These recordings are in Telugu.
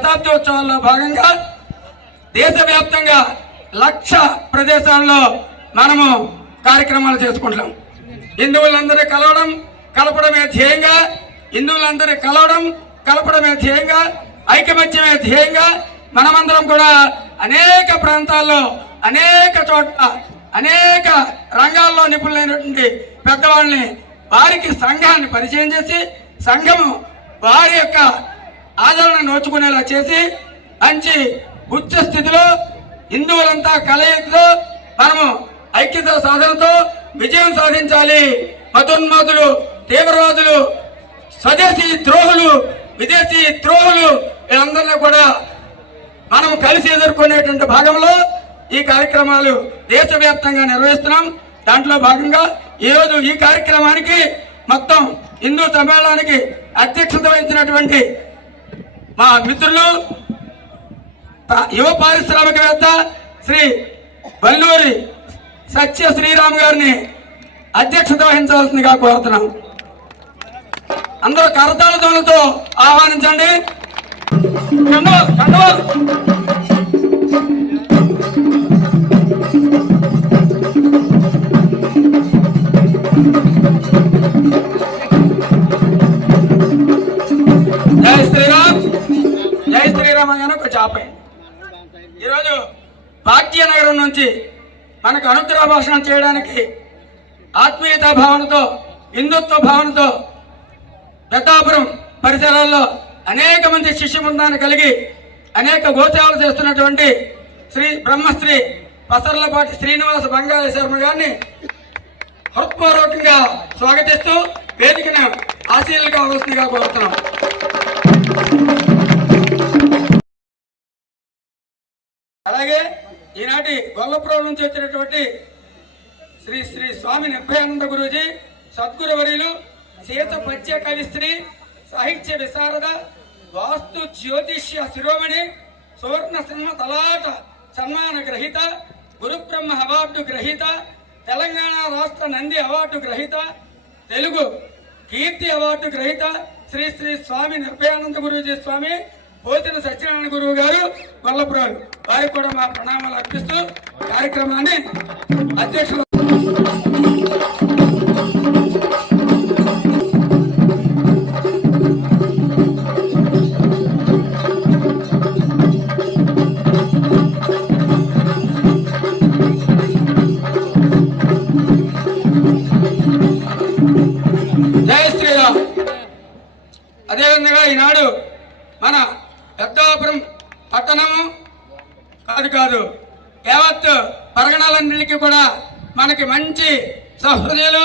శతాబ్దోత్సవాల్లో భాగంగా దేశవ్యాప్తంగా 1,00,000 ప్రదేశాల్లో మనము కార్యక్రమాలు చేసుకుంటాం. హిందువులందరూ కలపడమే ధ్యేయంగా, హిందువులందరూ కలపడమే ధ్యేయంగా, ఐకమత్యమే ధ్యేయంగా మనమందరం కూడా అనేక ప్రాంతాల్లో, అనేక చోట్ల, అనేక రంగాల్లో నిపుణులైనటువంటి పెద్దవాళ్ళని, వారికి సంఘాన్ని పరిచయం చేసి, సంఘము వారి యొక్క ఆదరణ నోచుకునేలా చేసి, మంచి ఉచ్చ స్థితిలో హిందువులంతా కలయికతో మనము ఐక్యత సాధనతో విజయం సాధించాలి. మతోన్మాదులు, తీవ్రవాదులు, స్వదేశీ ద్రోహులు, విదేశీ ద్రోహులు వీళ్ళందరినీ కూడా మనం కలిసి ఎదుర్కొనేటువంటి భాగంలో ఈ కార్యక్రమాలు దేశవ్యాప్తంగా నిర్వహిస్తున్నాం. దాంట్లో భాగంగా ఈరోజు ఈ కార్యక్రమానికి మొత్తం హిందూ సమ్మేళనానికి అధ్యక్షత వహించినటువంటి మా మిత్రులు యువ పారిశ్రామికవేత్త శ్రీ వల్లూరి సత్య శ్రీరామ్ గారిని అధ్యక్షత వహించవలసిందిగా కోరుతున్నాం. అందరూ కరతాళ ధ్వనులతో ఆహ్వానించండి. జై శ్రీరామ్, జై శ్రీరామ్ అని కొంచెం ఆపండి. ఈరోజు భాగ్యనగరం నుంచి మనకు అనుగ్రహ భాషణం చేయడానికి ఆత్మీయతా భావనతో, హిందుత్వ భావనతో పెద్దాపురం పరిసరాల్లో అనేక మంది శిష్య బృందాన్ని కలిగి అనేక గోసేవలు చేస్తున్నటువంటి శ్రీ బ్రహ్మశ్రీ పసర్లపాటి శ్రీనివాస బంగాళ శర్మ గారిని హృత్పూర్వకంగా స్వాగతిస్తూ వేదికను ఆశీర్లు కావాల్సిందిగా కోరుతున్నాం. అలాగే ఈనాటి గొల్లపురం నుంచి వచ్చినటువంటి శ్రీ శ్రీ స్వామి నిర్భయానంద గురూజీ, సద్గురు వర్యులు, సీత పద్య కవిశ్రీ, సాహిత్య విశారద, వాస్తు జ్యోతిష్య శిరోమణి, సువర్ణ సింహ తలాట సన్మాన గ్రహీత, గురుబ్రహ్మ అవార్డు గ్రహీత, తెలంగాణ రాష్ట్ర నంది అవార్డు గ్రహీత, తెలుగు కీర్తి అవార్డు గ్రహీత శ్రీ శ్రీ స్వామి నిర్భయానంద గురూజీ స్వామి, పోతిన సత్యనారాయణ గురువు గారు గొల్లపురాలు, వారికి కూడా మా ప్రణామాలు అర్పిస్తూ కార్యక్రమాన్ని అధ్యక్షులు జై శ్రీరామ్. అదేవిధంగా ఈనాడు మన పెద్దాపురం పట్టణము కాదు యావత్ పరగణాలన్నింటికి కూడా మనకి మంచి సహృదయులు,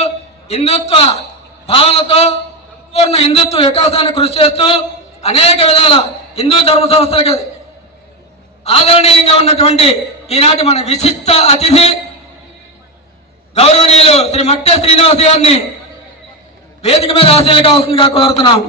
హిందుత్వ భావనతో సంపూర్ణ హిందుత్వ వికాసాన్ని కృషి చేస్తూ అనేక విధాల హిందూ ధర్మ సంస్థలకు ఆదరణీయంగా ఉన్నటువంటి ఈనాటి మన విశిష్ట అతిథి గౌరవనీయులు శ్రీ మట్టె శ్రీనివాస్ గారిని వేదిక మీద ఆశీర్లు కావాల్సిందిగా కోరుతున్నాం.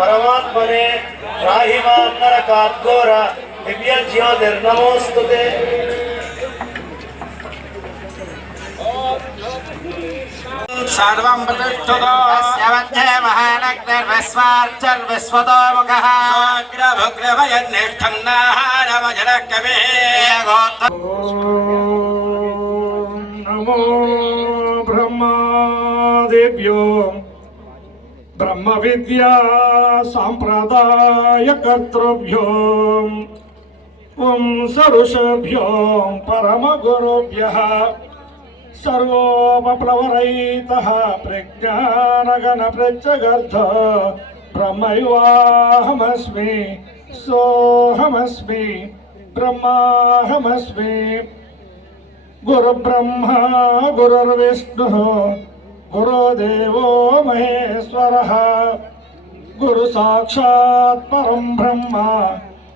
परमात्मने राहिमान्नरकाद्घोर दिव्य ज्योतिर्नमोस्तुते। सर्वं प्रतिष्ठितो अस्यवध्ये महानग्निर्विश्वार्चर्विश्वतो मुखः सोऽग्रभुग्रभयन्निष्ठं नाहारवजनकवे। नमो ब्रह्मादिभ्यो ब्रह्म विद्या सांप्रदाय कर्तृभ्यो ऋषभ्यो परम गुरुभ्यः सर्वोपप्लवरहितः प्रज्ञानगण प्रत्यगर्थ ब्रह्मैवाहमस्मि सोऽहमस्मि ब्रह्माहमस्मि। गुरुब्रह्मा गुरुर्विष्णुः गुरुदेवो महेश्वरः गुरु साक्षात् परं ब्रह्म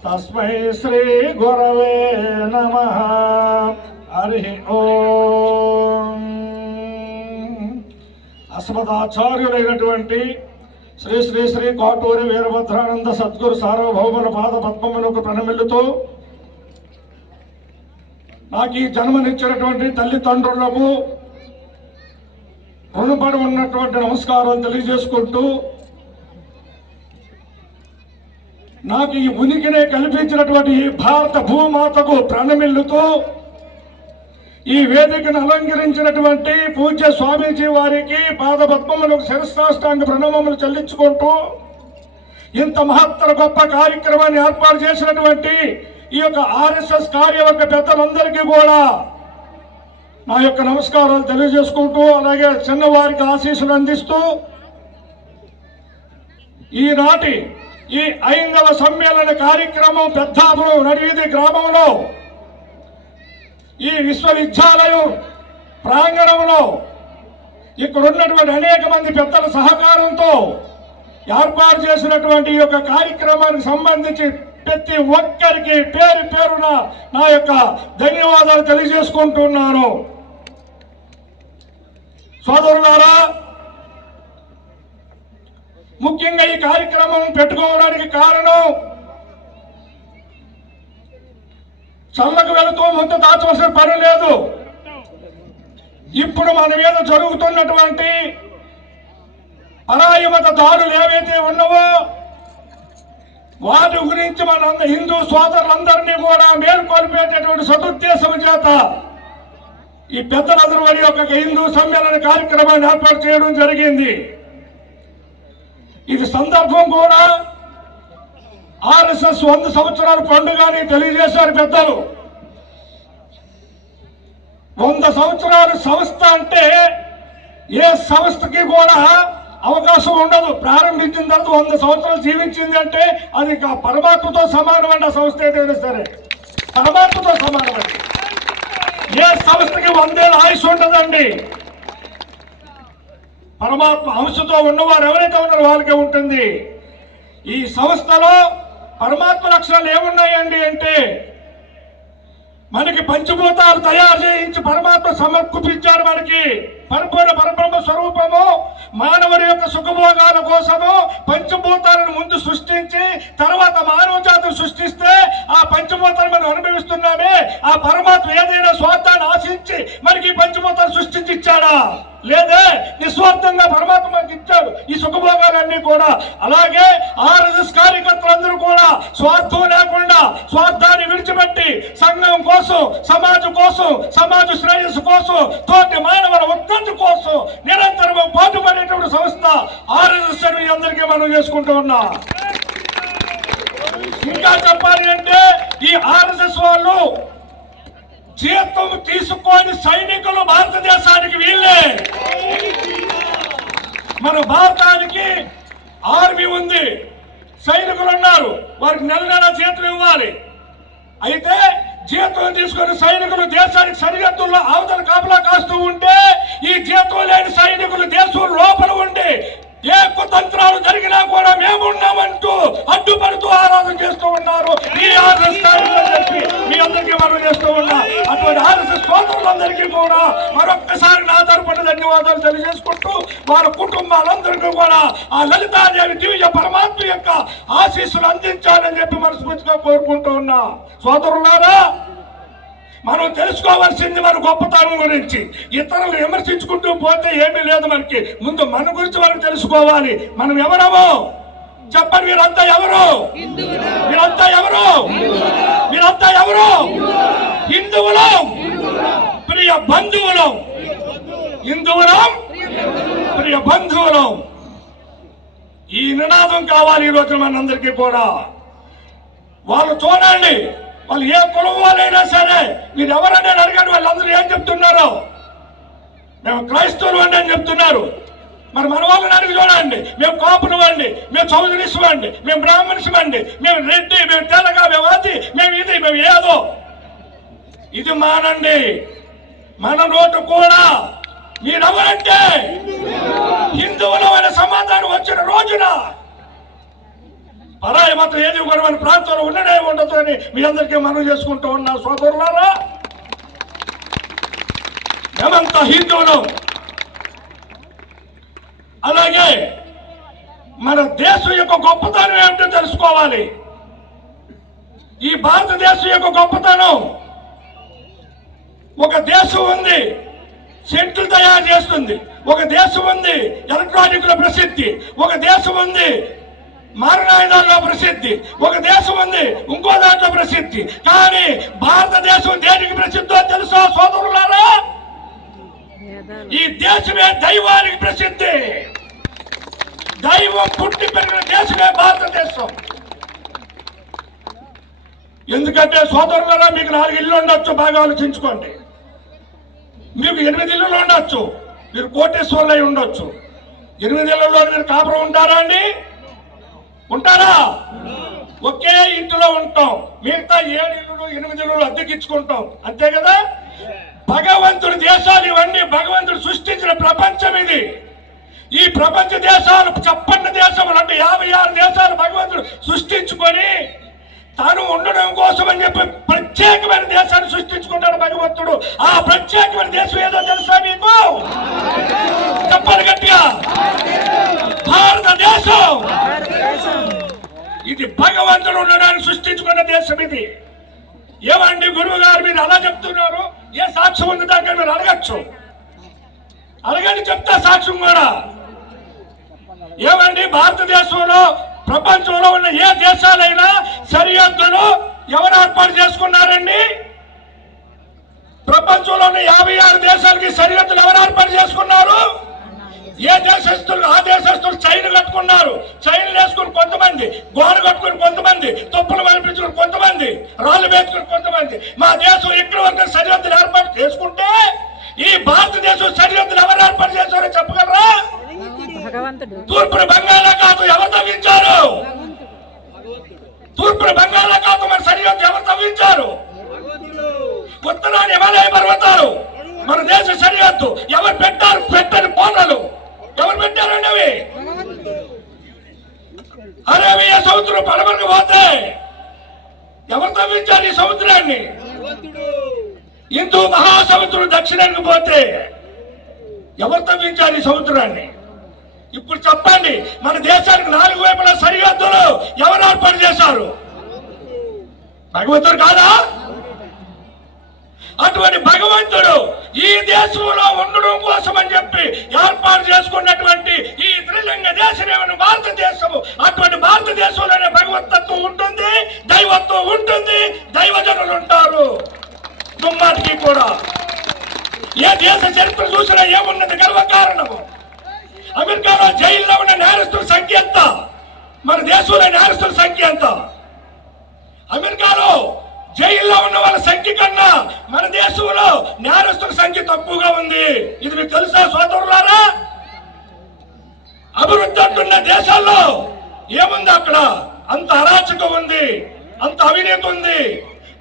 तस्मै श्री गुरवे नमः। हरि ओम। అస్మదాచార్యులైనటువంటి శ్రీ శ్రీ శ్రీ కాటూరి వీరభద్రానంద సద్గురు సార్వభౌముల పాద పద్మములకు ప్రణమిల్లుతూ నాకు ఈ జన్మనిచ్చినటువంటి తల్లిదండ్రులకు రుణపడి ఉన్నటువంటి నమస్కారం తెలియజేసుకుంటూ నాకు ఈ ఉనికినే కల్పించినటువంటి ఈ భారత భూమాతకు ప్రణమిల్లుతూ ఈ వేదికను అలంకరించినటువంటి పూజ్య స్వామీజీ వారికి పాద పద్మములకు శిరస్సాష్టాంగ ప్రణామములు చెల్లించుకుంటూ ఇంత మహత్తర గొప్ప కార్యక్రమాన్ని ఏర్పాటు చేసినటువంటి ఈ యొక్క ఆర్ఎస్ఎస్ కార్యవర్గ పెద్దలందరికీ కూడా నా యొక్క నమస్కారాలు తెలియజేసుకుంటూ అలాగే చిన్నవారికి ఆశీస్సులు అందిస్తూ ఈనాటి ఈ 5వ సమ్మేళన కార్యక్రమం పెద్దాపురం నడివీధి గ్రామంలో ఈ విశ్వవిద్యాలయం ప్రాంగణంలో ఇక్కడ ఉన్నటువంటి అనేక మంది పెద్దల సహకారంతో ఏర్పాటు చేసినటువంటి ఈ యొక్క కార్యక్రమానికి సంబంధించి ప్రతి ఒక్కరికి పేరు పేరున నా యొక్క ధన్యవాదాలు తెలియజేసుకుంటున్నాను. సోదరులారా, ముఖ్యంగా ఈ కార్యక్రమం పెట్టుకోవడానికి కారణం చల్లకు వెళుతూ ముందు దాచవలసిన పని లేదు. ఇప్పుడు మన మీద జరుగుతున్నటువంటి పరాయి మత దాడులు ఏవైతే ఉన్నావో వాటి గురించి మన హిందూ సోదరులందరినీ కూడా మేల్కొల్పేటటువంటి సదుద్దేశం చేత ఈ పెద్దలందరూ వారి యొక్క హిందూ సమ్మేళన కార్యక్రమాన్ని ఏర్పాటు చేయడం జరిగింది. ఇది సందర్భం కూడా ఆర్ఎస్ఎస్ 100 సంవత్సరాల పండుగ అని తెలియజేశారు పెద్దలు. 100 సంవత్సరాల సంస్థ అంటే ఏ సంస్థకి కూడా అవకాశం ఉండదు. ప్రారంభించిన తర్వాత 100 సంవత్సరాలు జీవించింది అంటే అది పరమాత్మతో సమానం అండి. ఆ సంస్థ ఏదైనా సరే పరమాత్మతో సమానం అండి. ఏ సంస్థకి 100 ఏళ్ళ ఆయుష్ ఉండదండి. పరమాత్మ అంశతో ఉన్నవారు ఎవరైతే ఉన్నారో వాళ్ళకే ఉంటుంది. ఈ సంస్థలో పరమాత్మ లక్షణాలు ఏమున్నాయండి అంటే మనకి పంచభూతాలు తయారు చేయించి పరమాత్మ సమర్పించాడు. మనకి పరిపూర్ణ పరబ్రహ్మ స్వరూపము మానవుడి యొక్క సుఖభోగాల కోసము పంచభూతాలను ముందు సృష్టించి తర్వాత మానవ జాతిని సృష్టిస్తే ఆ పంచభూతాలు మనం అనుభవిస్తున్నామే. ఆ పరమాత్మ ఏదైనా స్వార్థాన్ని ఆశించి మనకి ఈ పంచభూతాలు సృష్టించి ఇచ్చాడా? లేదే. నిస్వార్థంగా పరమాత్మ మనకి ఇచ్చాడు ఈ సుఖభోగాలన్నీ కూడా. అలాగే ఆర్ఎస్ఎస్ కార్యకర్తలందరూ కూడా స్వార్థం లేకుండా స్వార్థాన్ని విడిచిపెట్టి సంఘం కోసం, సమాజం కోసం, సమాజ శ్రేయస్సు కోసం, తోటి మానవుల ఉత్పత్తి కోసం నిరంతరం పాటుపడేటువంటి సంస్థ ఆర్ఎస్ఎస్ అని అందరికీ మనం చేసుకుంటూ ఉన్నా. ఇంకా చెప్పాలి అంటే ఈ ఆర్ఎస్ఎస్ వాళ్ళు జీతం తీసుకొని సైనికులు భారతదేశానికి వీళ్ళే. మన భారతానికి ఆర్మీ ఉంది, సైనికులు ఉన్నారు, వారికి నెల నెల జీతం ఇవ్వాలి. అయితే జీతం తీసుకొని సైనికులు దేశానికి సరిహద్దుల్లో అవతల కాపలా కాస్తూ ఉంటే ఈ జీతం లేని సైనికులు దేశం లోపల ఉండి ఏ కుతంత్రాలు జరిగినా కూడా మేము ఉన్నామంటూ అడ్డుపడుతూ ఆరాధన చేస్తూ ఉన్నారు. ఈ ఆర్ఎస్ఎస్ మీ అందరికీ మనం చేస్తూ ఉన్నా. అటువంటి ఆర్ఎస్ఎస్ సోదరులందరికీ కూడా మరొక్కసారి నా తరపున ధన్యవాదాలు తెలియజేసుకుంటూ వారి కుటుంబాలందరికీ కూడా ఆ లలితాదేవి దివ్య పరమాత్మ యొక్క ఆశీస్సులు అందించాలని చెప్పి మనస్ఫూర్తిగా కోరుకుంటూ ఉన్నా. సోదరులారా, మనం తెలుసుకోవాల్సింది మన గొప్పతనం గురించి. ఇతరులు విమర్శించుకుంటూ పోతే ఏమీ లేదు. మనకి ముందు మన గురించి మనం తెలుసుకోవాలి. మనం ఎవరమో చెప్పండి. మీరంతా ఎవరు? మీరంతా ఎవరు? మీరంతా ఎవరు? హిందువులం, ప్రియ బంధువులం. హిందువులం, ప్రియ బంధువులం. ఈ నినాదం కావాలి ఈ రోజు మనందరికీ కూడా. వాళ్ళు చూడండి, వాళ్ళు ఏ కులం వాళ్ళైనా సరే మీరు ఎవరైనా అడగండి, వాళ్ళందరూ ఏం చెప్తున్నారు? మేము క్రైస్తవులు అండి అని చెప్తున్నారు. మరి మన వాళ్ళని అడిగి చూడండి, మేము కాపులు అండి, మేము చౌదరీస్ అండి, మేము బ్రాహ్మణ్స్ అండి, మేము రెడ్డి, మేము తెలగ, మేము అది, మేము ఇది, మేము ఏదో. ఇది మానండి. మన నోటు కూడా మీరెవరంటే హిందువులు అనే సమాధానం వచ్చిన రోజున పరాయి మాత్రం ఏది కూడా మన ప్రాంతంలో ఉండనే ఉండదు అని మీ అందరికీ మనం చేసుకుంటూ ఉన్నా. సోదరులారా, మేమంతా హిందువులు. అలాగే మన దేశం యొక్క గొప్పతనం ఏమిటో తెలుసుకోవాలి. ఈ భారతదేశం యొక్క గొప్పతనం, ఒక దేశం ఉంది సెంట్లు తయారు చేస్తుంది, ఒక దేశం ఉంది ఎలక్ట్రానిక్ లో ప్రసిద్ధి, ఒక దేశం ఉంది మారణాయుధాల్లో ప్రసిద్ధి, ఒక దేశం ఉంది ఇంకో దాంట్లో ప్రసిద్ధి. కానీ భారతదేశం దేనికి ప్రసిద్ధో తెలుసా సోదరులారా? ఈ దేశమే దైవానికి ప్రసిద్ధి. దైవం పుట్టి పెరిగిన దేశమే భారతదేశం. ఎందుకంటే సోదరులారా, మీకు 4 ఇళ్ళు ఉండొచ్చు, బాగా ఆలోచించుకోండి. మీకు 8 ఇళ్ళు ఉండొచ్చు, మీరు కోటేశ్వర్లై ఉండొచ్చు. 8 ఇళ్లలో మీరు కాపురం ఉంటారా అండి? ఉంటారా? ఒకే ఇంటిలో ఉంటాం, మిగతా 7 ఇళ్ళు 8 ఇళ్ళు అద్దెకిచ్చుకుంటాం, అంతే కదా? భగవంతుడి దేశాలు ఇవన్నీ, భగవంతుడు సృష్టించిన ప్రపంచం ఇది. ఈ ప్రపంచ దేశాలు చెప్పండి దేశములు అంటే 56 దేశాలు భగవంతుడు సృష్టించుకొని తాను ఉండడం కోసం అని చెప్పి ప్రత్యేకమైన దేశాన్ని సృష్టించుకుంటాడు భగవంతుడు. ఆ ప్రత్యేకమైన దేశం ఏదో తెలుసా మీకు? చెప్పండి గట్టిగా, భారతదేశం. ఇది భగవంతుడు ఉండడానికి సృష్టించుకున్న దేశం ఇది. ఏమండి గురువు గారు మీరు అలా చెప్తున్నారు, ఏ సాక్ష్యం ఉంది దాకా మీరు అడగచ్చు, అడగండి, చెప్తా సాక్ష్యం కూడా. ఏమండి భారతదేశంలో ప్రపంచంలో ఉన్న ఏ దేశాలైనా సరిహద్దులు ఎవరు ఏర్పాటు చేసుకున్నారండి? ప్రపంచంలో ఉన్న 56 దేశాలకి సరిహద్దులు ఎవరు ఏర్పాటు చేసుకున్నారు? ఏ దేశస్తులు ఆ దేశస్తులు చైన్ కట్టుకున్నారు, చైన్లు వేసుకుని కొంతమంది, గోడ కట్టుకుని కొంతమంది, తొప్పులు మనిపించుకుని కొంతమంది, రాళ్ళు వేసుకుని కొంతమంది. మా దేశం ఇక్కడ వరకు సరిహద్దులు ఏర్పాటు చేసుకుంటే ఈ భారతదేశం సరిహద్దులు ఎవరు ఏర్పాటు చేశారో చెప్పగలరా? తూర్పు బంగాళాఖాతం ఎవరు తవ్వించారు? తూర్పు బంగాళాఖాతం మన సరిహద్దు ఎవరు తవ్వించారు? ఉత్తరాన హిమాలయ పర్వతాలు మన దేశ సరిహద్దు ఎవరు పెట్టారు? పెట్టని కోటలు ఎవరు పెట్టారండి అవి? అరేబియా సముద్రం పడమరకు పోతే ఎవరు తవ్వించారు ఈ సముద్రాన్ని? హిందూ మహాసముద్రం దక్షిణానికి పోతే ఎవరు తవ్వించారు ఈ సముద్రాన్ని? ఇప్పుడు చెప్పండి, మన దేశానికి 4 వైపులా సరిహద్దులు ఎవరు ఏర్పాటు చేశారు? భగవంతుడు కాదా? అటువంటి భగవంతుడు ఈ దేశంలో ఉండడం కోసం అని చెప్పి ఏర్పాటు చేసుకున్నటువంటి ఈ త్రిలింగ దేశమేమన్నా భారతదేశము. అటువంటి భారతదేశంలోనే భగవతత్వం ఉంటుంది, దైవత్వం ఉంటుంది, దైవజనులు ఉంటారు. దుమ్మాటికి కూడా ఏ దేశ చరిత్ర చూసినా ఏమున్నది గర్వకారణము? అమెరికాలో జైల్లో ఉన్న నేరస్తుల సంఖ్య ఎంత? మన దేశంలో నేరస్తుల సంఖ్య ఎంత? అమెరికాలో జైల్లో ఉన్న వాళ్ళ సంఖ్య కన్నా మన దేశంలో నేరస్తుల సంఖ్య తక్కువగా ఉంది. ఇది మీకు తెలుసా సోదరులారా? అభివృద్ధి అంటున్న దేశాల్లో ఏముంది? అక్కడ అంత అరాచకం ఉంది, అంత అవినీతి ఉంది,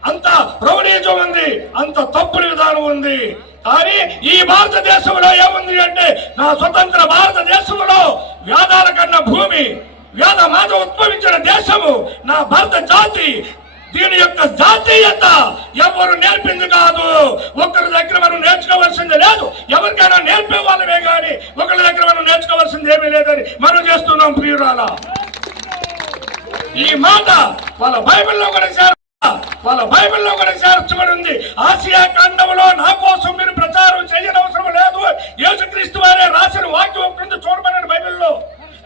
అంత రౌడీజం ఉంది, అంత తప్పుడు విధానం ఉంది. కానీ ఈ భారతదేశంలో ఏముంది అంటే, నా స్వతంత్ర భారతదేశంలో వేదాల కన్నా భూమి, వేద మాత ఉద్భవించిన దేశము నా భారత జాతి. దీని యొక్క జాతీయత ఎవరు నేర్పింది కాదు. ఒకరి దగ్గర మనం నేర్చుకోవాల్సింది లేదు, ఎవరికైనా నేర్పే వాళ్ళమే కానీ ఒకరి దగ్గర మనం నేర్చుకోవాల్సింది ఏమీ లేదని మనం చేస్తున్నాం ప్రియురాల. ఈ మాట వాళ్ళ బైబిల్లో కూడా చేర్చబడి ఉంది. ఆసియా ఖండంలో నా కోసం మీరు ప్రచారం చేయనవసరం లేదు, యేసుక్రీస్తు వారే రాసిన వాక్యం ఒకటి చూడమని బైబిల్లో.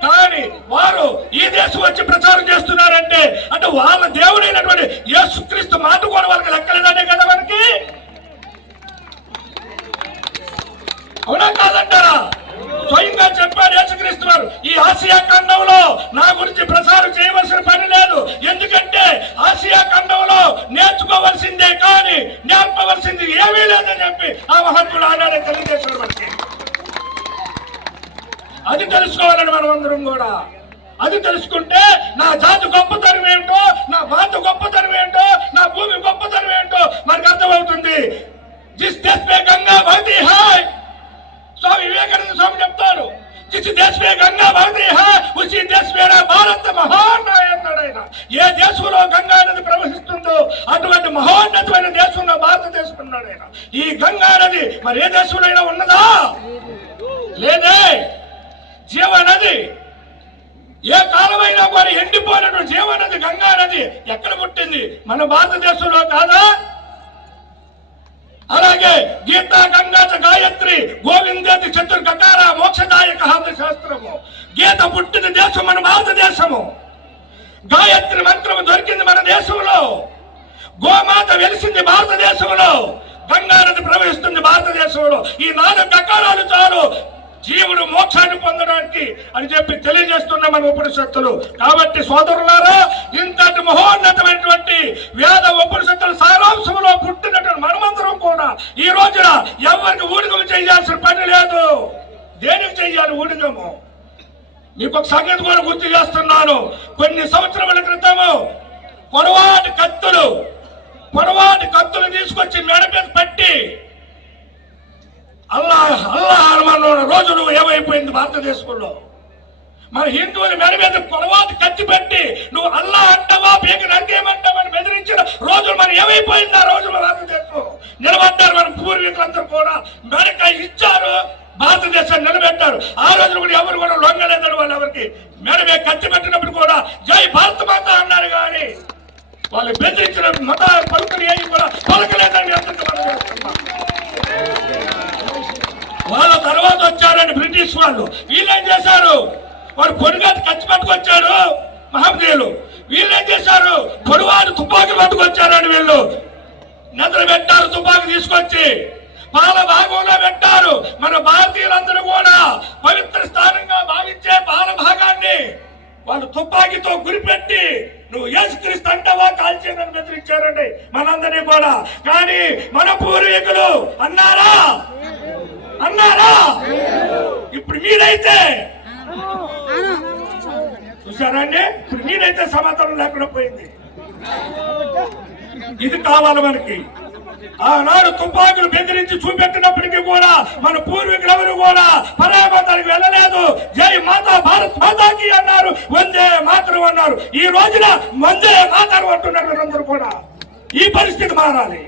కానీ వారు ఈ దేశం వచ్చి ప్రచారం చేస్తున్నారంటే అంటే వాళ్ళ దేవుడైనటువంటి యేసుక్రీస్తు మాట కూడా వాళ్ళకి లెక్కలేదనే కదా మనకి. అవునా కాదంటారా? స్వయంగా చెప్పారు యేసుక్రీస్తు వారు, ఈ ఆసియా ఖండంలో నా గురించి ప్రచారం చేయవలసిన పని లేదు, ఎందుకంటే ఆసియా ఖండంలో నేర్చుకోవలసిందే కానీ నేర్పవలసింది ఏమీ లేదని చెప్పి ఆ మహత్తుడు ఆనాడే తెలియజేశారు మనకి. అది తెలుసుకోవాలని మనం అందరం కూడా. అది తెలుసుకుంటే నా జాతి గొప్పతనం ఏంటో, నా భారత గొప్పతనం ఏంటో, నా భూమి గొప్పతనం ఏంటో మనకు అర్థమవుతుంది. జిస్ దేశ్ మే గంగా బహతి హై, స్వామి వివేకానంద స్వామి చెప్తారు, జిస్ దేశ్ మే గంగా బహతి హై ఉసి దేశ్ మేరా భారత్ మహాన్ అన్నాడు ఆయన. ఏ దేశంలో గంగా నది ప్రవహిస్తుందో అటువంటి మహోన్నతమైన దేశంలో భారతదేశం ఉన్నాడు ఆయన. ఈ గంగా నది మరి ఏ దేశంలో ఉన్నదా? లేదే. జీవనది. ఏ కాలమైనా కూడా ఎండిపోయినటువంటి జీవనది గంగా నది ఎక్కడ పుట్టింది? మన భారతదేశంలో కాదా? అలాగే గీత గంగా గాయత్రి గోవిందేతి చతుర్గకార మోక్షదాయక శాస్త్రము. గీత పుట్టిన దేశం మన భారతదేశము. గాయత్రి మంత్రము దొరికింది మన దేశంలో. గోమాత వెలిసింది భారతదేశంలో. గంగా నది ప్రవహిస్తుంది భారతదేశంలో. ఈ 4 గకారాలు చాలు జీవుడు మోక్షాన్ని పొందడానికి అని చెప్పి తెలియజేస్తున్న మన ఉపనిషత్తులు. కాబట్టి సోదరులారా, ఇంతటి మహోన్నతమైనటువంటి వేద ఉపనిషత్తుల సారాంశంలో పుట్టినటువంటి మనమందరం కూడా ఈ రోజున ఎవరికి ఊడిగము చేయాల్సిన పని లేదు. దేనికి చెయ్యాలి ఊడిగము? మీకు ఒక సంగతి కూడా గుర్తు చేస్తున్నాను. కొన్ని సంవత్సరాల క్రితము పొడవాటి కత్తులు తీసుకొచ్చి మెడ మీద పెట్టి అల్లాహ్ అన్న రోజులు ఏమైపోయింది భారతదేశంలో. మన హిందువుల మెడ మీద పొడవాటి కత్తి పెట్టి నువ్వు అల్లా అంటావా పీక నరికేయమంటావని బెదిరించిన రోజులు మనం ఏమైపోయింది. ఆ రోజులు భారతదేశం నిలబడ్డారు. మన పూర్వీకులందరూ కూడా మెడకాయ ఇచ్చారు, భారతదేశాన్ని నిలబెట్టారు. ఆ రోజులు కూడా ఎవరు కూడా లొంగలేదని వాళ్ళు ఎవరికి మెడ మీద కత్తి పెట్టినప్పుడు కూడా జై భారత మాత అన్నారు. కానీ వాళ్ళు బెదిరించిన మత పలుకులు ఏవి కూడా పలకలేదని వాళ్ళ తర్వాత వచ్చారని బ్రిటిష్ వాళ్ళు. వీళ్ళేం చేశారు? వాడు పొడిగాటి ఖర్చు పట్టుకొచ్చారు మహమ్మదీయులు. వీళ్ళేం చేశారు? పొడివాడు తుపాకులు పట్టుకొచ్చారని వీళ్ళు నిద్ర పెట్టారు. తుపాకు తీసుకొచ్చి పాల భాగంలో పెట్టారు. మన భారతీయులందరూ కూడా పవిత్ర స్థానంగా భావించే పాల భాగాన్ని వాళ్ళు తుపాకీతో గురిపెట్టి నువ్వు యేసుక్రీస్తు అంటావా కాల్చేదని బెదిరించారండి మనందరినీ కూడా. కానీ మన పూర్వీకులు అన్నారా? ఇప్పుడు మీరైతే చూసారండి, ఇప్పుడు మీరైతే సమాధానం లేకుండా పోయింది. ఇది కావాలి మనకి. ఆనాడు తుపాకులు బెదిరించి చూపెట్టినప్పటికీ కూడా మన పూర్వీకులు ఎవరు కూడా పరామతానికి వెళ్ళలేదు. జై మాతా భారత్ మాతాకి అన్నారు, వందే మాతరం అన్నారు. ఈ రోజున వందే మాతరం అంటున్నారు అందరూ కూడా. ఈ పరిస్థితి మారాలి.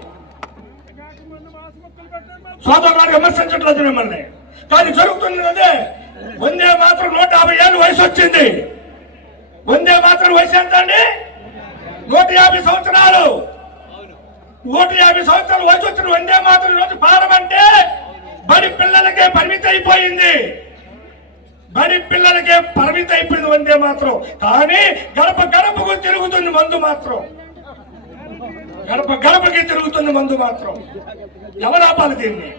సోదరులను విమర్శించట్లేదు మిమ్మల్ని, కానీ జరుగుతుంది అదే. వందే మాత్రం 150 ఏళ్ళు వయసు వచ్చింది. వందే మాత్రం వయసు ఎంత అండి? 150 సంవత్సరాలు. 150 సంవత్సరాలు వయసు వచ్చిన వందే మాత్రం రోజు పాడమంటే బడి పిల్లలకే పరిమితి అయిపోయింది. వందే మాత్రం. కానీ గడప గడపకు తిరుగుతుంది మందు మాత్రం. గడపకి తిరుగుతుంది మందు మాత్రం. ఎవరు ఆపాలి దీన్ని?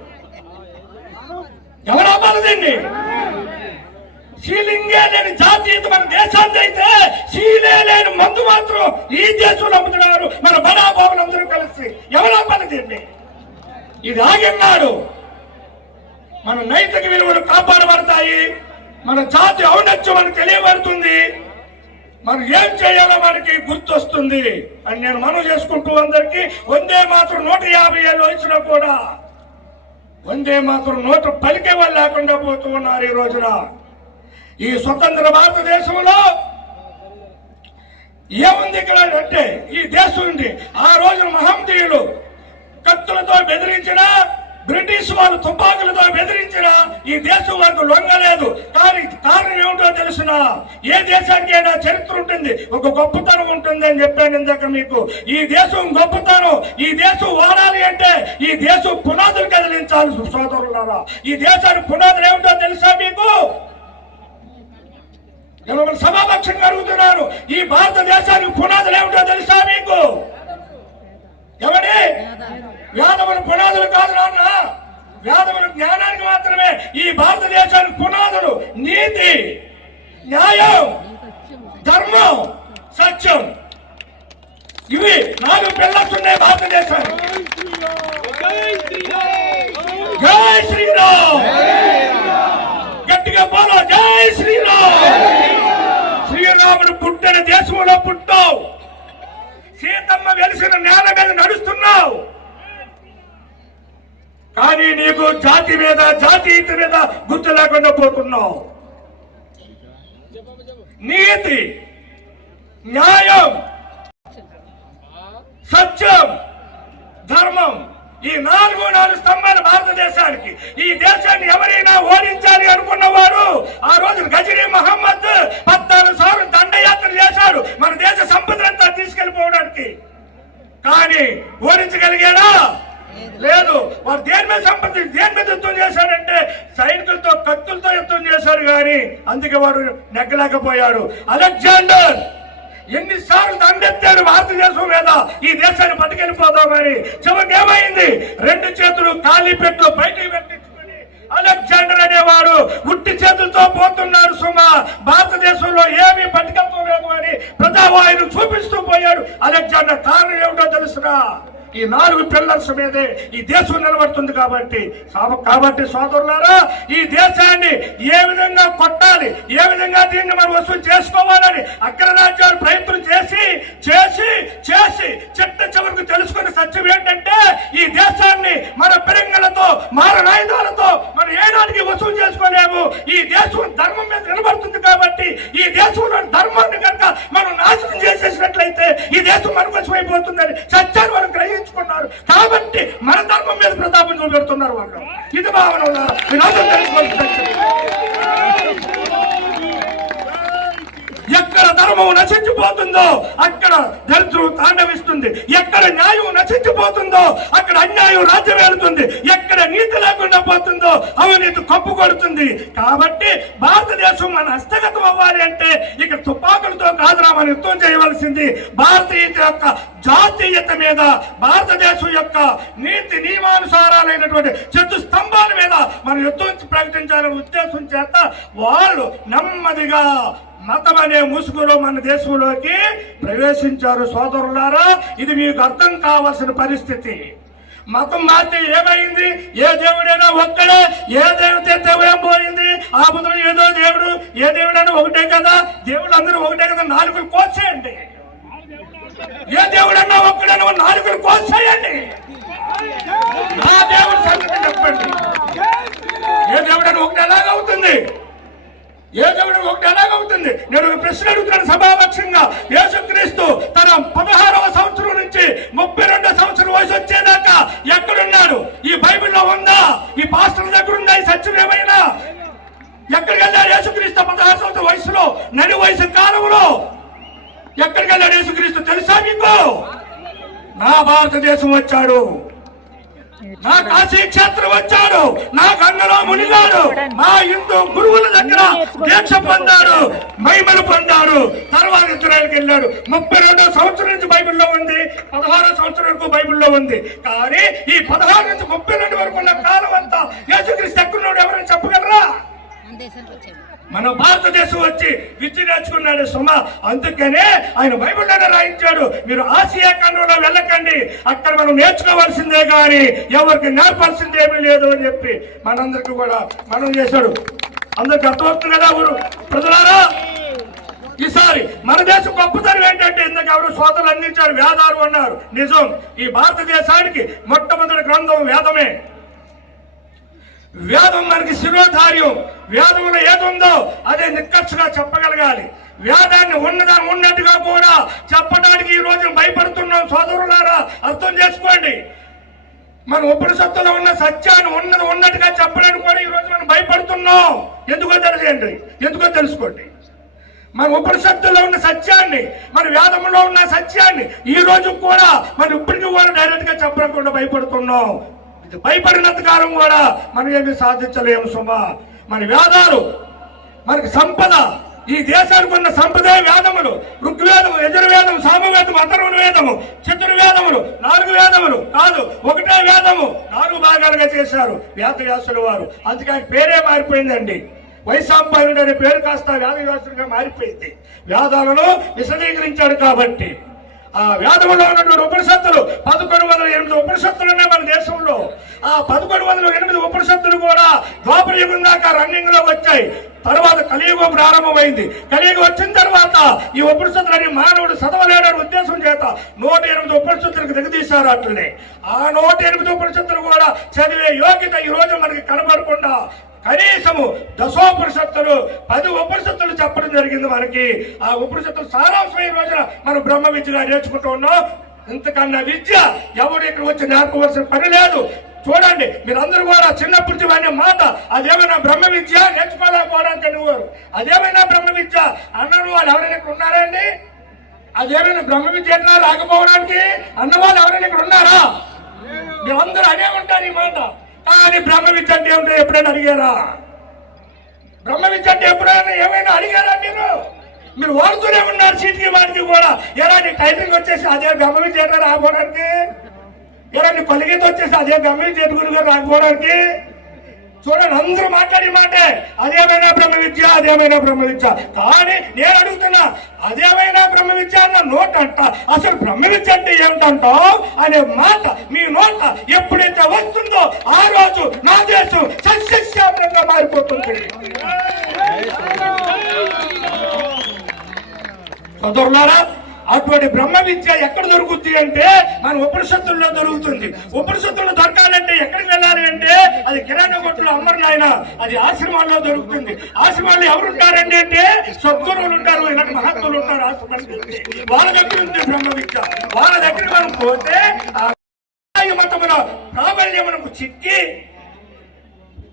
శీలింగే లేని జాతీయత మన దేశాన్ని అయితే శీలే లేని మందు మాత్రం ఈ దేశంలో అమ్ముతున్నారు మన బడాబాబులు అందరూ కలిసి. ఎవరు ఆపాలి దీన్ని? ఇది ఆగిన్నాడు. మన నైతిక విలువలు కాపాడబడతాయి. మన జాతి ఔన్నత్యం మనకు తెలియబడుతుంది. మనం ఏం చేయాలో మనకి గుర్తొస్తుంది అని నేను మనవి చేసుకుంటూ అందరికీ వందే మాత్రం 150 ఏళ్ళు వచ్చినా కూడా వందే మాత్రం నోటు పలికే వాళ్ళు లేకుండా పోతూ ఉన్నారు. ఈ రోజున ఈ స్వతంత్ర భారతదేశంలో ఏముంది ఇక్కడ అంటే ఈ దేశం ఉంది. ఆ రోజున మహమ్మదీయులు కత్తులతో బెదిరించిన, బ్రిటిష్ వాళ్ళు తుపాకులతో బెదిరించిన ఈ దేశం వరకు లొంగలేదు. కానీ కారణం ఏమిటో తెలిసిన? ఏ దేశానికైనా చరిత్ర ఉంటుంది, ఒక గొప్పతనం ఉంటుంది అని చెప్పాను ఇందాక మీకు. ఈ దేశం గొప్పతనం, ఈ దేశం వాడాలి అంటే ఈ దేశం పునాదులు కదిలించాలి సోదరులారా. ఈ దేశానికి పునాదులు ఏమిటో తెలుసా మీకు? నేను సభాపక్షంగా అడుగుతున్నాను, ఈ భారతదేశానికి పునాదులు ఏమిటో తెలుసా మీకు? ఎవరి వేదముల పునాదులు కాదు నాన్న, వేదముల జ్ఞానానికి మాత్రమే ఈ భారతదేశానికి పునాదులు. నీతి, న్యాయం, ధర్మం, సత్యం, ఇవి 4 పిల్లర్స్ ఉన్నాయి భారతదేశానికి. జై శ్రీరామ్. గట్టిగా పోలో జై శ్రీరామ్. శ్రీరాముడు పుట్టిన దేశంలో పుట్టావు. సీతమ్మ వెలిసిన నేల మీద నడుస్తున్నావు. కానీ నీకు జాతి మీద, జాతీయత మీద గుర్తు లేకుండా పోతున్నావు. నీతి, న్యాయం, సత్యం, ధర్మం, ఈ 4 స్తంభాలు భారతదేశానికి. ఈ దేశాన్ని ఎవరైనా ఓడించాలి అనుకున్నవారు ఆ రోజు సైనికులతో కత్తులతో యుద్ధం చేశాడు కానీ అందుకే వాడు నెగ్గలేకపోయాడు. అలెగ్జాండర్ ఎన్నిసార్లు దండెత్తాడు భారతదేశం మీద ఈ దేశాన్ని పట్టుకెళ్ళిపోదామని. చివరికి ఏమైంది? 2 చేతులు ఖాళీ పెట్టు బయటికి పెట్టించుకొని అలెగ్జాండర్ అనేవాడు ఉట్టి చేతులతో పోతున్నాడు. సుమా భారతదేశంలో ఏమీ పట్టుకెళ్తలేదు అని ప్రజావాయును చూపిస్తూ పోయాడు అలెగ్జాండర్. కారణం ఏమిటో తెలుసునా? ఈ 4 పిల్లర్స్ మీదే ఈ దేశం నిలబడుతుంది కాబట్టి సోదరులారా, ఈ దేశాన్ని ఏ విధంగా కొట్టాలి, ఏ విధంగా దీన్ని మనం వసూలు చేసుకోవాలని అగ్రరాజ్యాలు ప్రయత్నం చేసి చేసి చేసి చిట్ట చివరికి తెలుసుకునే సత్యం ఏంటంటే ఈ దేశాన్ని మన పిరంగలతో మారణాయుధాలతో మనం ఏనాటికి వసూలు చేసుకోలేము. ఈ దేశం ధర్మం మీద నిలబడుతుంది కాబట్టి ఈ దేశంలో ధర్మాన్ని కనుక మనం నాశనం చేసేసినట్లయితే ఈ దేశం మనకొచ్చిపోతుందని సత్యాన్ని మనం గ్రహించుకున్నారు. కాబట్టి మన ధర్మం మీద ప్రతాపం చూపెడుతున్నారు వాళ్ళు. ఇది భావన ఎక్కడ ధర్మం నశించిపోతుందో అక్కడ దరిద్రం తాండవిస్తుంది. ఎక్కడ న్యాయం నశించిపోతుందో అక్కడ అన్యాయం రాజ్యం వెళుతుంది. ఎక్కడ నీతి లేకుండా పోతుందో అవినీతి కప్పు కొడుతుంది. కాబట్టి భారతదేశం మన హస్తగతం అవ్వాలి అంటే ఇక తుపాకులతో కాదురా మనం యుద్ధం చేయవలసింది. భారతీయత యొక్క జాతీయత మీద, భారతదేశం యొక్క నీతి నియమానుసారాలైనటువంటి చతుస్తంభాల మీద మనం యుద్ధం ప్రకటించాలనే ఉద్దేశం చేత వాళ్ళు నెమ్మదిగా మతం అనే ముసుగులో మన దేశంలోకి ప్రవేశించారు. సోదరులారా, ఇది మీకు అర్థం కావాల్సిన పరిస్థితి. మతం మార్చి ఏమైంది? ఏ దేవుడైనా ఒక్కడే, ఏ దేవత దేవం పోయింది. ఆపదలో ఏదో దేవుడు, ఏ దేవుడైనా ఒకటే కదా, దేవుడు అందరూ ఒకటే కదా, 4 కోసేయండి. ఏ దేవుడన్నా ఒక్కడైనా 4 కోసేయండి. నా దేవుడి సంగతి చెప్పండి. ఏ దేవుడైనా ఒకటి ఎలాగవుతుంది? ఏ దేవుడు ఒకటి ఎలాగవుతుంది? నేను ఒక ప్రశ్న అడుగుతున్నాను సభాపక్షంగా. యేసుక్రీస్తు తన 16వ సంవత్సరం నుంచి 32వ సంవత్సరం వయసు వచ్చేదాకా ఎక్కడున్నాడు? ఈ బైబిల్లో ఉందా? ఈ పాస్టర్ల దగ్గర ఉందా ఈ సత్యం ఏమైనా? ఎక్కడికి వెళ్ళాడు యేసుక్రీస్తు 16 సంవత్సరం వయసులో, నడి వయసు కాలంలో ఎక్కడికి వెళ్ళాడు యేసుక్రీస్తు తెలుసా మీకు? నా భారతదేశం వచ్చాడు, నా కాశీ క్షేత్రం వచ్చాడు, నా గంగలో మునిగాడు, మా హిందూ గురువుల దగ్గర దీక్ష పొందాడు, మహిమలు పొందాడు. తర్వాత ఇజ్రాయెల్కి వెళ్ళాడు. 32వ సంవత్సరం నుంచి బైబిల్లో ఉంది, 16వ సంవత్సరం వరకు బైబిల్లో ఉంది. కానీ ఈ 16 నుంచి 32 వరకు ఉన్న కాలం అంతా యేసుక్రీస్తు ఎక్కడున్నాడు ఎవరైనా చెప్పగలరా? మన భారతదేశం వచ్చి విద్య నేర్చుకున్నాడు సుమా. అందుకనే ఆయన బైబిల్లోనే రాయించాడు, మీరు ఆసియా ఖండంలో వెళ్ళకండి, అక్కడ మనం నేర్చుకోవాల్సిందే కానీ ఎవరికి నేర్పాల్సింది ఏమీ లేదు అని చెప్పి మనందరికీ కూడా మనం చేశాడు. అందరికి అర్థమవుతుంది కదా ఊరు ప్రజలారా? ఈసారి మన దేశం గొప్పతనం ఏంటంటే ఇందాక ఎవరు సోదరులు అందించారు, వేదాలు అన్నారు. నిజం, ఈ భారతదేశానికి మొట్టమొదటి గ్రంథం వేదమే. వేదం మనకి శిరోధార్యం. వేదంలో ఏదుందో అదే నిక్కచ్చుగా చెప్పగలగాలి. వేదాన్ని ఉన్నదాన్ని ఉన్నట్టుగా కూడా చెప్పడానికి ఈ రోజు భయపడుతున్నాం. సోదరులారా, అర్థం చేసుకోండి. మన ఉపనిషత్తులో ఉన్న సత్యాన్ని ఉన్నది ఉన్నట్టుగా చెప్పడానికి కూడా ఈ రోజు మనం భయపడుతున్నాం. ఎందుకో తెలిసేయండి, ఎందుకో తెలుసుకోండి. మన ఉపనిషత్తుల్లో ఉన్న సత్యాన్ని, మన వేదంలో ఉన్న సత్యాన్ని ఈ రోజు కూడా మనం ఇప్పటికీ కూడా డైరెక్ట్ గా చెప్పకుండా భయపడుతున్నాం. భయపడినంత కాలం కూడా మనం ఏమి సాధించలేము సుమా. మన వేదాలు మనకి సంపద. ఈ దేశానికి ఉన్న సంపదే వేదములు. ఋగ్వేదము, యజుర్వేదము, సామవేదము, అథర్వణ వేదము, చతుర్వేదములు, 4 వేదములు కాదు, ఒకటే వేదము 4 భాగాలుగా చేశారు వేదవ్యాసుల వారు. అందుకే ఆయన పేరే మారిపోయిందండి. వైశాంపాయనుడు అనే పేరు కాస్త వేదవ్యాసుడిగా మారిపోయింది. వేదాలను విశదీకరించాడు కాబట్టి. ఆ వేదంలో ఉన్నటువంటి ఉపనిషత్తులు 1108 ఉపనిషత్తులు ఉన్నాయి మన దేశంలో. ఆ 1108 ఉపనిషత్తులు కూడా ద్వాపర యుగం దాకా రన్నింగ్ లో వచ్చాయి. తర్వాత కలియుగం ప్రారంభమైంది. కలియుగం వచ్చిన తర్వాత ఈ ఉపనిషత్తులని మానవుడు చదవలేడని ఉద్దేశం చేత 108 ఉపనిషత్తులకు దిగదీశారు. అట్లనే ఆ 108 ఉపనిషత్తులు కూడా చదివే యోగ్యత ఈ రోజు మనకి కనబడకుండా కనీసము 10 ఉపనిషత్తులు 10 ఉపనిషత్తులు చెప్పడం జరిగింది మనకి. ఆ ఉపనిషత్తులు సారాంశం ఈ రోజున మనం బ్రహ్మ విద్యగా నేర్చుకుంటూ ఉన్నాం. ఇంతకన్నా విద్య ఎవరు ఇక్కడ వచ్చి నేర్పవలసిన పని లేదు. చూడండి, మీరందరూ కూడా చిన్నప్పటి అనే మాట అదేమైనా బ్రహ్మ విద్య నేర్చుకోలేకపోవడానికి అనేవారు. అదేమైనా బ్రహ్మ విద్య అన్నను వాళ్ళు ఎవరైనా ఇక్కడ ఉన్నారండి? అదేమైనా బ్రహ్మ విద్య ఎట్లా రాకపోవడానికి అన్నవాళ్ళు ఎవరైనా ఇక్కడ ఉన్నారా? మీరందరూ అనే ఉంటారు ఈ మాట. కానీ బ్రహ్మ విద్య అంటే ఏమిటో ఎప్పుడైనా అడిగారా? బ్రహ్మ విద్య అంటే ఎప్పుడైనా ఏమైనా అడిగారా? మీరు వాడుతూనే ఉన్నారు సీట్కి వాడికి కూడా. ఎలాంటి టైపింగ్ వచ్చేసి అదే బ్రహ్మ విద్య రాకపోవడానికి, ఎలాంటి కొలిగీత వచ్చేసి అదే బ్రహ్మ విద్య గురుగా రాకపోవడానికి. చూడండి, అందరూ మాట్లాడి మాటే అదేమైనా బ్రహ్మ విద్య, అదేమైనా బ్రహ్మ విద్య. కానీ నేను అడుగుతున్నా, అదేమైనా బ్రహ్మ విద్య అన్న నోట్ అంట, అసలు బ్రహ్మ విద్య అంటే ఏమిటంటావు అనే మాట మీ నోట ఎప్పుడైతే వస్తుందో ఆ రోజు నా దేశం సస్యశ్యామలంగా మారిపోతుంది. సోదరులారా, అటువంటి బ్రహ్మ విద్య ఎక్కడ దొరుకుతుంది అంటే మన ఉపనిషత్తుల్లో దొరుకుతుంది. ఉపనిషత్తులు దొరకాలంటే ఎక్కడికి వెళ్ళాలి అంటే అది కిరాణా కొట్టులో అమ్మరు నాయన, అది ఆశ్రమాల్లో దొరుకుతుంది. ఆశ్రమాల్లో ఎవరుంటారండి అంటే సద్గురువులు ఉంటారు, ఇలాంటి మహాత్ములు ఉంటారు. ఆశ్రమాలు వాళ్ళ దగ్గర ఉంది బ్రహ్మ విద్య. వాళ్ళ దగ్గర మనం పోతే మతముల ప్రాబల్యమునకు చిక్కి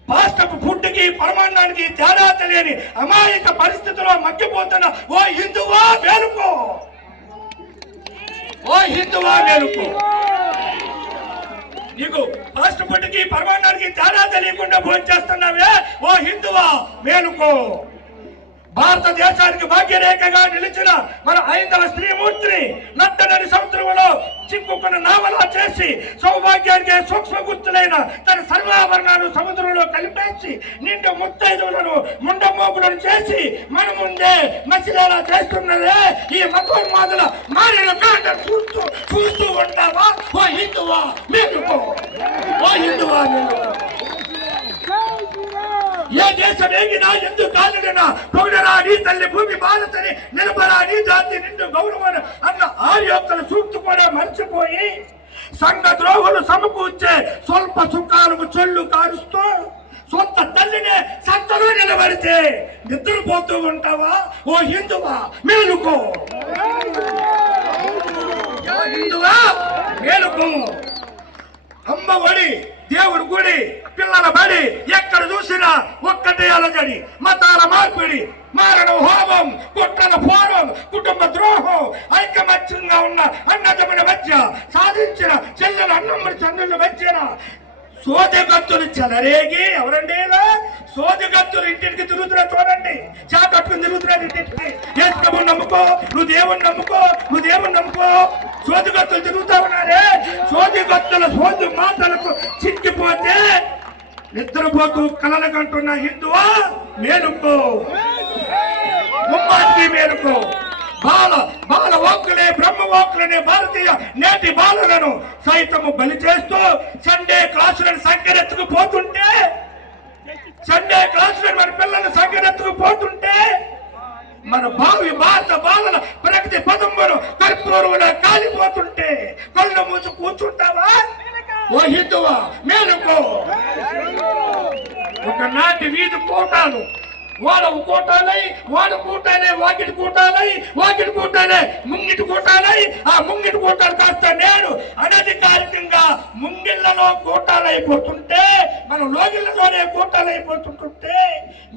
పాస్టపు ఫుడ్కి పరమాన్నానికి తేడా తెలియని అమాయక పరిస్థితిలో మగ్గిపోతున్న ఓ హిందువా మేలుకో, ఓ హిందువా మేలుకో. నీకు పాస్టర్ ఫుడ్కి పరమాన్నానికి తేడా తెలియకుండా భోజనం చేస్తున్నావే, ఓ హిందువా మేలుకో. భారతదేశానికి భాగ్యరేఖగా నిలిచిన మన ఐదవ స్త్రీమూర్తిని నట్టనడి సముద్రంలో చిక్కుకున్న నావలా చేసి సౌభాగ్యానికి సూక్ష్మ గుర్తులైన తన సర్వాభరణాలు సముద్రంలో కలిపేసి నిండు ముత్తైదువులను ముండమోపులను చేసి మన ముందే మసిలేలా చేస్తున్నదే ఈ మతోన్మాదుల మారిన కాండ చూస్తూ ఉంటావా? ఓ హిందువా మేలుకో, ఓ హిందువా మేలుకో. ఏ దేశం ఏగినా ఎందుకు కాలిడినా పొగడరా నీ తల్లి భూమి భారతని నిలబరా నీ జాతి నిండు గౌరవం అన్న ఆర్యోక్తల సూక్తి కూడా మర్చిపోయి సంఘ ద్రోహులు సమకూర్చే స్వల్ప సుఖాలకు చొల్లు కారుస్తూ సొంత తల్లినే సంతలో నిలబడితే నిద్రపోతూ ఉంటావా? ఓ హిందువా మేలుకో, ఓ హిందువా మేలుకో. అమ్మ ఒడి, దేవుడి గుడి, పిల్లల బడి, ఎక్కడ చూసినా ఒక్కటే అలజడి, మతాల మార్పిడి, మారణ హోమం, కుట్రల ఫోరం, కుటుంబ ద్రోహం, ఐకమత్యంగా ఉన్న అన్నదమ్ముల మధ్య సాధించిన చెల్లెల అన్నమ్మడి చంద్రుల మధ్యన సోదగత్తులు చెలరేగి ఎవరండి సోదగత్తులు ఇంటికి తిరుగుతున్నా చూడండి, చాకట్టుకుని తిరుగుతున్నాడు ఇంటికి. ఏసుకము నమ్ముకో, నువ్వు దేవుని నమ్ముకో, నువ్వు దేవుని నమ్ముకో. సోదగత్తులు తిరుగుతా ఉన్నారే, సోదగత్తుల సోదు మాటలకు చిక్కిపోతే నిద్రపోతూ కలలు కంటున్న హిందువా మేలుకో, ముమ్మాటికి మేలుకో. బాల వాక్కులే బ్రహ్మ వాక్కులనే భారతీయ నేటి బాలలను సైతము బలి చేస్తూ సండే క్లాసులను సంఖ్యెత్తుకుపోతుంటే, సండే క్లాసులను మన పిల్లలు సంఖ్యెత్తుకుపోతుంటే మన భారత బాలల ప్రగతి పదంబరు కర్పూరువులా కాలిపోతుంటే కళ్ళు మూసి కూర్చుంటావా? ఓ హిందువా మేలుకో. ఒకనాటి వీధి కోటాలు వాడవు కూటాలై, వాడు కూటాలే వాకిటి కూటాలై, వాకిటి కూటాలే ముంగిటి కూటాలై, ఆ ముంగిటి కూటాలు కాస్త నేడు అనధికారికంగా ముంగిళ్లలో కూటాలైపోతుంటే, మనం లోగిళ్లలోనే కూటాలైపోతుంటుంటే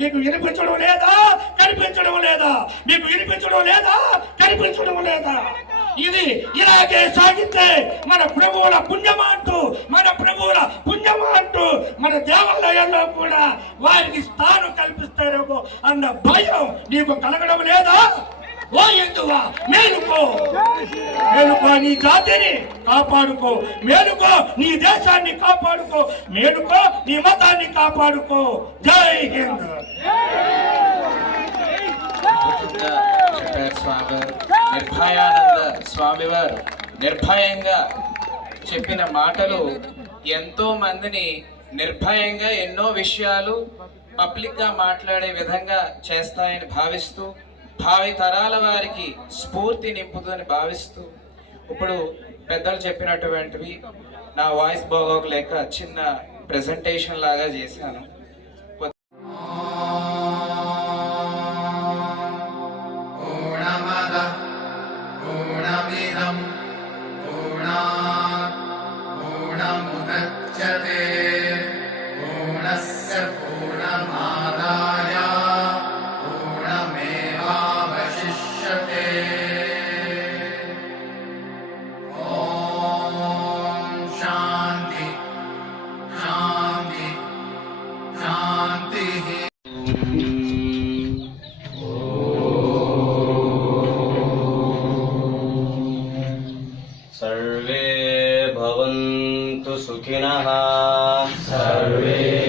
మీకు వినిపించడం లేదా? కనిపించడం లేదా? మీకు వినిపించడం లేదా? కనిపించడం లేదా? ఇది ఇలాగే సాగితే మన ప్రభువుల పుణ్యమా అంటూ, మన ప్రభువుల పుణ్యమా అంటూ మన దేవాలయాల్లో కూడా వారికి స్థానం కల్పిస్తారేమో అన్న భయం నీకు కలగడం లేదా? ఓ హిందువా మేలుకో, మేలుకో. నీ జాతిని కాపాడుకో, మేలుకో. నీ దేశాన్ని కాపాడుకో, మేలుకో. నీ మతాన్ని కాపాడుకో. జై హింద్. నిర్భయానంద స్వామి వారు నిర్భయంగా చెప్పిన మాటలు ఎంతో మందిని నిర్భయంగా ఎన్నో విషయాలు పబ్లిక్ గా మాట్లాడే విధంగా చేస్తాయని భావిస్తూ, భావి తరాల వారికి స్ఫూర్తి నింపుతుందని భావిస్తూ, ఇప్పుడు పెద్దలు చెప్పినటువంటివి నా వాయిస్ బాగోలేక చిన్న ప్రెజెంటేషన్ లాగా చేశాను. शांति शांति सर्वे भवन्तु सुखिनः सर्वे